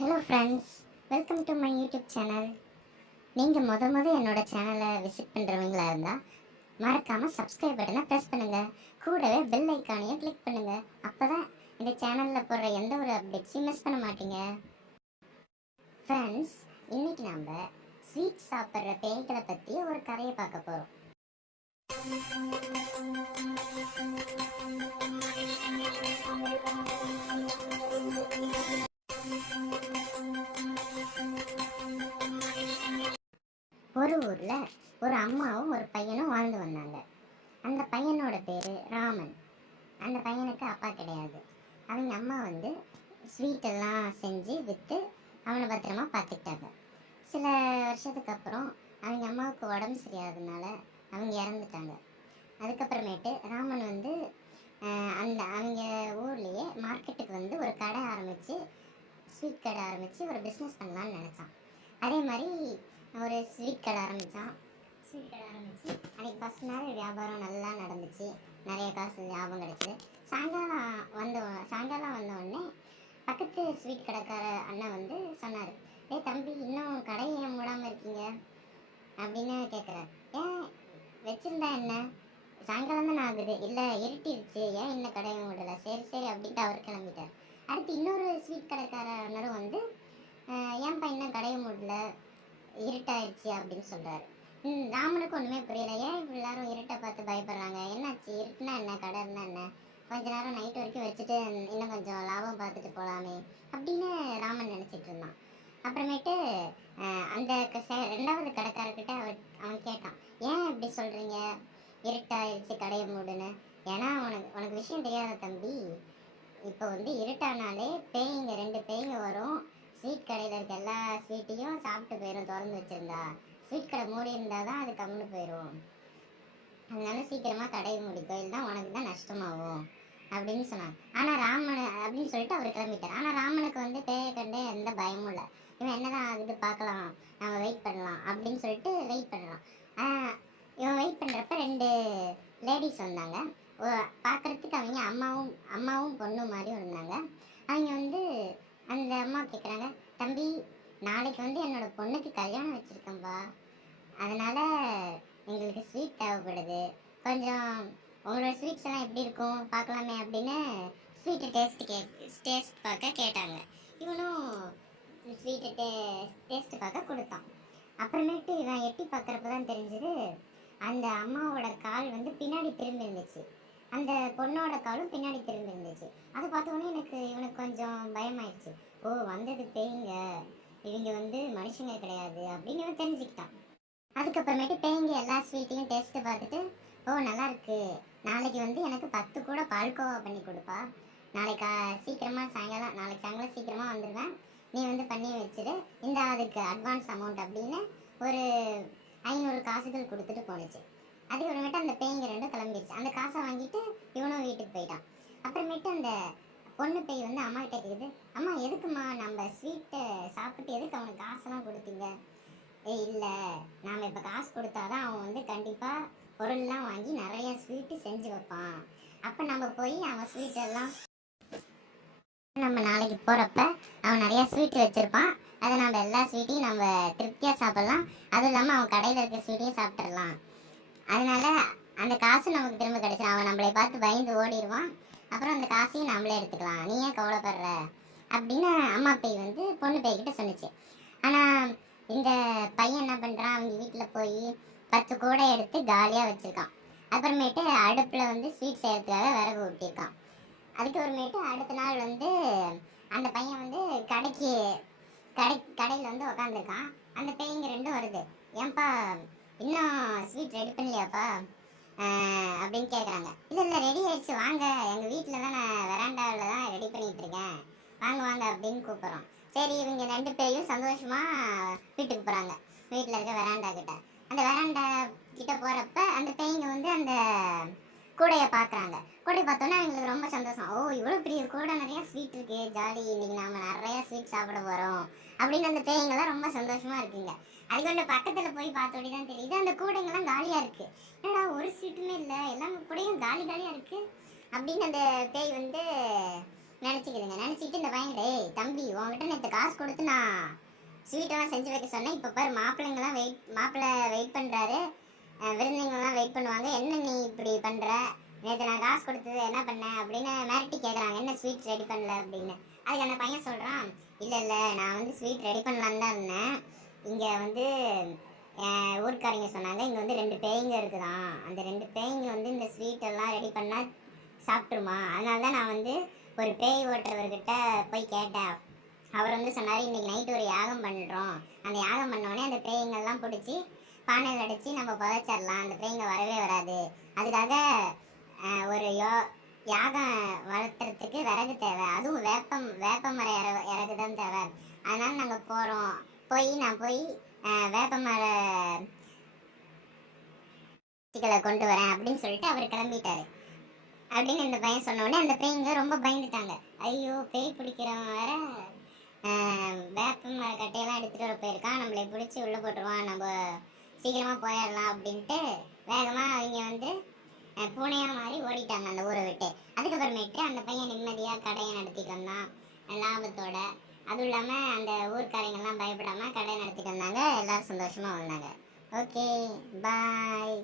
Hello friends, welcome to my YouTube channel. நீங்கள் என்னோட சேனலை விசிட் பண்ணுறவங்களா இருந்தால் மறக்காமல் சப்ஸ்கிரைப் பட்டனை ப்ரெஸ் பண்ணுங்கள். கூடவே பெல் ஐக்கானையும் கிளிக் பண்ணுங்கள். அப்போ தான் இந்த சேனலில் போடுற எந்த ஒரு அப்டேட்ஸையும் மிஸ் பண்ண மாட்டீங்க. ஃப்ரெண்ட்ஸ், இன்றைக்கி நம்ம ஸ்வீட் சாப்பிட்ற பேய்களை பற்றி ஒரு கதையை பார்க்க போகிறோம். ஒரு ஊரில் ஒரு அம்மாவும் ஒரு பையனும் வாழ்ந்து வந்தாங்க. அந்த பையனோட பேர் ராமன். அந்த பையனுக்கு அப்பா கிடையாது. அவங்க அம்மா ஸ்வீட்டெல்லாம் செஞ்சு விற்று அவனை பத்திரமா பார்த்துக்கிட்டாங்க. சில வருஷத்துக்கு அப்புறம் அவங்க அம்மாவுக்கு உடம்பு சரியாததுனால அவங்க இறந்துட்டாங்க. அதுக்கப்புறமேட்டு ராமன் அந்த அவங்க ஊர்லேயே மார்க்கெட்டுக்கு ஒரு கடை ஆரம்பித்து ஸ்வீட் கடை ஆரம்பித்து ஒரு பிஸ்னஸ் பண்ணலான்னு நினச்சான். அதே மாதிரி ஒரு ஸ்வீட் கடை ஆரம்பித்து அன்றைக்கி ஃபஸ்ட் நாள் வியாபாரம் நல்லா நடந்துச்சு. நிறைய காசு லாபம் கிடச்சிது. சாயங்காலம் வந்த உடனே பக்கத்து ஸ்வீட் கடைக்கார அண்ணன் சொன்னார், தம்பி, இன்னும் கடையை ஏன் மூடாமல் இருக்கீங்க அப்படின்னு கேட்குறாரு. ஏன் வச்சுருந்தா என்ன, சாயங்காலம் தான் ஆகுது, இல்லை இருட்டிடுச்சு, ஏன் இன்னும் கடையை மூடலை, சரி சரி அப்படின்ட்டு அவர் கிளம்பிட்டார். அடுத்து இன்னொரு ஸ்வீட் கடைக்கார அண்ணரும் ஏன்ப்பா இன்னும் கடையை மூடல, இருட்டாயிடுச்சு அப்படின்னு சொல்கிறாரு. ராமனுக்கு ஒன்றுமே புரியல. ஏன் எல்லாரும் இருட்டை பார்த்து பயப்படுறாங்க, என்னாச்சு, இருட்டுனா என்ன, கடை இருந்தா என்ன, கொஞ்ச நேரம் நைட் வரைக்கும் வச்சுட்டு இன்னும் கொஞ்சம் லாபம் பார்த்துட்டு போகலாமே அப்படின்னு ராமன் நினச்சிட்டு இருந்தான். அப்புறமேட்டு அந்த ரெண்டாவது கடைக்காரர்கிட்ட அவன் கேட்டான், ஏன் இப்படி சொல்கிறீங்க, இருட்டாயிடுச்சு கடையை மூடுன்னு. ஏன்னா உனக்கு விஷயம் தெரியாத தம்பி, இப்போ இருட்டானாலே பேய்ங்க, 2 பேய்ங்க வரும், ஸ்வீட் கடையில் இருக்க எல்லா ஸ்வீட்டையும் சாப்பிட்டு போயிடும். திறந்து வச்சுருந்தா ஸ்வீட் கடை மூடி இருந்தால் தான் அது கம்முன்னு போயிடும். அதனால சீக்கிரமாக கடையை மூடிக்கோ, இதுதான் உனக்கு தான் நஷ்டமாகும் அப்படின்னு சொன்னாங்க. ஆனால் அப்படின்னு சொல்லிட்டு அவர் கிளம்பிட்டார். ஆனால் ராமனுக்கு பேயை கண்டு எந்த பயமும் இல்லை. இவன் என்னதான் ஆகுது பார்க்கலாம், நம்ம வெயிட் பண்ணலாம் அப்படின்னு சொல்லிட்டு வெயிட் பண்ணலாம். இவன் வெயிட் பண்ணுறப்ப 2 லேடிஸ் வந்தாங்க. பார்க்குறதுக்கு அவங்க அம்மாவும் பொண்ணு மாதிரியும் இருந்தாங்க. அவங்க அந்த அம்மா கேட்குறாங்க, தம்பி, நாளைக்கு என்னோட பொண்ணுக்கு கல்யாணம் வச்சுருக்கேன்ப்பா, அதனால் எங்களுக்கு ஸ்வீட் தேவைப்படுது, கொஞ்சம் உங்களோட ஸ்வீட்ஸ் எல்லாம் எப்படி இருக்கும் பார்க்கலாமே அப்படின்னு ஸ்வீட்டை டேஸ்ட் பார்க்க கேட்டாங்க. இவனும் ஸ்வீட்டை டேஸ்ட் பார்க்க கொடுத்தான். அப்புறமேட்டு இவன் எட்டி பார்க்குறப்ப தான் தெரிஞ்சது, அந்த அம்மாவோட கால் பின்னாடி திரும்பி இருந்துச்சு, அந்த பொண்ணோட காலும் பின்னாடி திரும்பி இருந்துச்சு. அதை பார்த்தோன்னே இவனுக்கு கொஞ்சம் பயமாயிடுச்சு. ஓ, வந்தது பேய்ங்க, இவங்க மனுஷங்க கிடையாது அப்படின்னு இவன் தெரிஞ்சுக்கிட்டான். அதுக்கப்புறமேட்டு பேய்ங்க எல்லா ஸ்வீட்டையும் டேஸ்ட்டு பார்த்துட்டு, ஓ நல்லா இருக்கு, நாளைக்கு எனக்கு 10 கூட பால்கோவா பண்ணி கொடுப்பா, நாளைக்கு சாயங்காலம் சீக்கிரமாக வந்துடுவேன், நீ பண்ணி வச்சுரு, இந்த அதுக்கு அட்வான்ஸ் அமௌண்ட் அப்படின்னு ஒரு 500 காசுகள் கொடுத்துட்டு போணுச்சு. அதுக்கப்புறமேட்டு அந்த பேய்ங்க 2 கிளம்பிடுச்சு. அந்த காசை வாங்கிட்டு இவனும் வீட்டுக்கு போயிட்டான். அப்புறமேட்டு அந்த பொண்ணு பேய் அம்மா கிட்ட கேட்குது, அம்மா எதுக்குமா நம்ம ஸ்வீட்டை சாப்பிட்டு எதுக்கு அவனுக்கு காசெல்லாம் கொடுத்தீங்க? இல்லை, நாம் இப்போ காசு கொடுத்தாதான் அவன் கண்டிப்பாக பொருள்லாம் வாங்கி நிறைய ஸ்வீட்டு செஞ்சு வைப்பான். அப்போ நம்ம போய் அவன் ஸ்வீட்டெல்லாம் நம்ம நாளைக்கு போகிறப்ப அவன் நிறையா ஸ்வீட்டு வச்சுருப்பான், அதை நம்ம எல்லா ஸ்வீட்டையும் நம்ம திருப்தியாக சாப்பிட்லாம், அதுவும் இல்லாமல் அவன் கடையில் இருக்க ஸ்வீட்டையும் சாப்பிட்றலாம். அதனால் அந்த காசு நமக்கு திரும்ப கிடைச்சிடும். அவன் நம்மளை பார்த்து பயந்து ஓடிடுவான், அப்புறம் அந்த காசையும் நம்மளே எடுத்துக்கலாம், நீ ஏன் கவலைப்படுற அப்படின்னு அம்மா பேய் பொண்ணு பேய்கிட்ட சொன்னிச்சு. ஆனால் இந்த பையன் என்ன பண்ணுறான், அவங்க வீட்டில் போய் 10 கூடை எடுத்து காலியாக வச்சுருக்கான். அப்புறமேட்டு அடுப்பில் ஸ்வீட் செய்கிறதுக்காக விறகு ஊட்டியிருக்கான். அதுக்கப்புறமேட்டு அடுத்த நாள் அந்த பையன் கடையில் உக்காந்துருக்கான். அந்த பேய்ங்க 2 வருது, ஏன்பா இன்னும் ஸ்வீட் ரெடி பண்ணலையாப்பா அப்படின்னு கேட்குறாங்க. இல்லை ரெடி ஆயிடுச்சு, வாங்க, எங்கள் வீட்டில் தான், நான் வெராண்டாவில் தான் ரெடி பண்ணிகிட்ருக்கேன், வாங்க அப்படின்னு கூப்பிட்றோம். சரி, இவங்க 2 பேரையும் சந்தோஷமாக வீட்டுக்கு போகிறாங்க. வீட்டில் இருக்க வெராண்டா கிட்ட, அந்த வெராண்டா கிட்ட போகிறப்ப அந்த பேய்ங்க அந்த கூடையை பார்க்குறாங்க. கூடையை பார்த்தோன்னா அவங்களுக்கு ரொம்ப சந்தோஷம். ஓ, இவ்வளோ பெரிய கூடை, நிறையா ஸ்வீட் இருக்குது, ஜாலி, இன்றைக்கி நாம் நிறையா ஸ்வீட் சாப்பிட போகிறோம் அப்படின்னு அந்த பேய்ங்கெல்லாம் ரொம்ப சந்தோஷமாக இருக்குங்க. அதுக்கு பக்கத்தில் போய் பார்த்தோடி தான் தெரியுது, அந்த கூடைங்கெல்லாம் காலியாக இருக்குது. என்னடா ஒரு ஸ்வீட்டுமே இல்லை, எல்லாம் கூடையும் காலியாக இருக்குது அப்படின்னு அந்த பேய் நினச்சிக்குதுங்க. நினச்சிட்டு இந்த பையன், டேய் தம்பி உன்கிட்ட நேற்று காசு கொடுத்து நான் ஸ்வீட்டெல்லாம் செஞ்சு வைக்க சொன்னேன், இப்போ பாரு மாப்பிள்ளை வெயிட் பண்ணுறாரு, விருந்தினங்கள்லாம் வெயிட் பண்ணுவாங்க, என்ன நீ இப்படி பண்ணுற, நேற்று நான் காசு கொடுத்தது என்ன பண்ணேன் அப்படின்னு மிரட்டி கேட்குறாங்க, என்ன ஸ்வீட் ரெடி பண்ணல அப்படின்னு. அதுக்கு அந்த பையன் சொல்கிறான், இல்லை நான் வந்து ஸ்வீட் ரெடி பண்ணலான்னு தான் இருந்தேன், இங்கே வந்து ஊர்க்காரங்க சொன்னாங்க இங்கே வந்து 2 பேய்ங்க இருக்குதான், அந்த 2 பேய்ங்க வந்து இந்த ஸ்வீட்டெல்லாம் ரெடி பண்ணால் சாப்பிட்ருமா, அதனால தான் நான் வந்து ஒரு பேய் ஓட்டுறவர்கிட்ட போய் கேட்டேன். அவர் வந்து சொன்னார், இன்றைக்கி நைட்டு ஒரு யாகம் பண்ணுறோம், அந்த யாகம் பண்ணோடனே அந்த பேய்ங்கள்லாம் பிடிச்சி பானையில் அடித்து நம்ம புதைச்சிடலாம், அந்த பேய்ங்க வரவே வராது, அதுக்காக ஒரு யாகம் வளர்த்துறதுக்கு விறகு தேவை, அதுவும் வேப்பமர இறகு தான் தேவை, அதனால் நாங்கள் போகிறோம், நான் போய் வேப்பமர சிக்கலை கொண்டு வரேன் அப்படின்னு சொல்லிட்டு அவர் கிளம்பிட்டாரு. அப்படின்னு இந்த பையன் சொன்னோடனே அந்த பேய்ங்க ரொம்ப பயந்துட்டாங்க. ஐயோ பேய் பிடிக்கிறவன் வேற வேப்பமர கட்டையெல்லாம் எடுத்துகிட்டு வர போயிருக்கான், நம்மளை பிடிச்சி உள்ளே போட்டுருவான், நம்ம சீக்கிரமாக போயிடலாம் அப்படின்ட்டு வேகமாக அவங்க வந்து பூனையாக மாதிரி ஓடிட்டாங்க அந்த ஊரை விட்டு. அதுக்கப்புறமேட்டு அந்த பையன் நிம்மதியாக கடையை நடத்திட்டு வந்தான் லாபத்தோட. அதுவும் இல்லாமல் அந்த ஊர்க்காரங்கெல்லாம் பயப்படாமல் கடையை நடத்திட்டு வந்தாங்க, எல்லோரும் சந்தோஷமாக வந்தாங்க. ஓகே, பாய்.